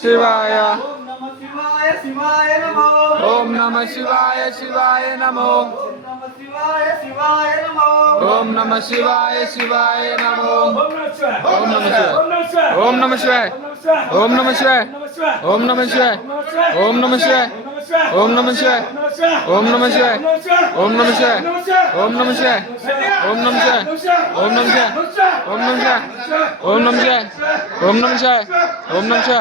శివాయ ఓం నమ శివాయ శివాయ నమో ఓం నమ శివాయ శివాయ నమో ఓం నమ శివాయ శివాయ నమో ఓం నమ శివాయ ఓం నమ శివాయ ఓం నమ శివాయ ఓం నమ శివాయ ఓం నమ శివాయ ఓం నమ శివాయ ఓం నమ శివాయ ఓం నమ శివాయ ఓం నమ శివాయ ఓం నమ శివాయ ఓం నమ శివాయ ఓం నమ శివాయ ఓం నమ శివాయ ఓం నమ శివాయ ఓం నమ శివాయ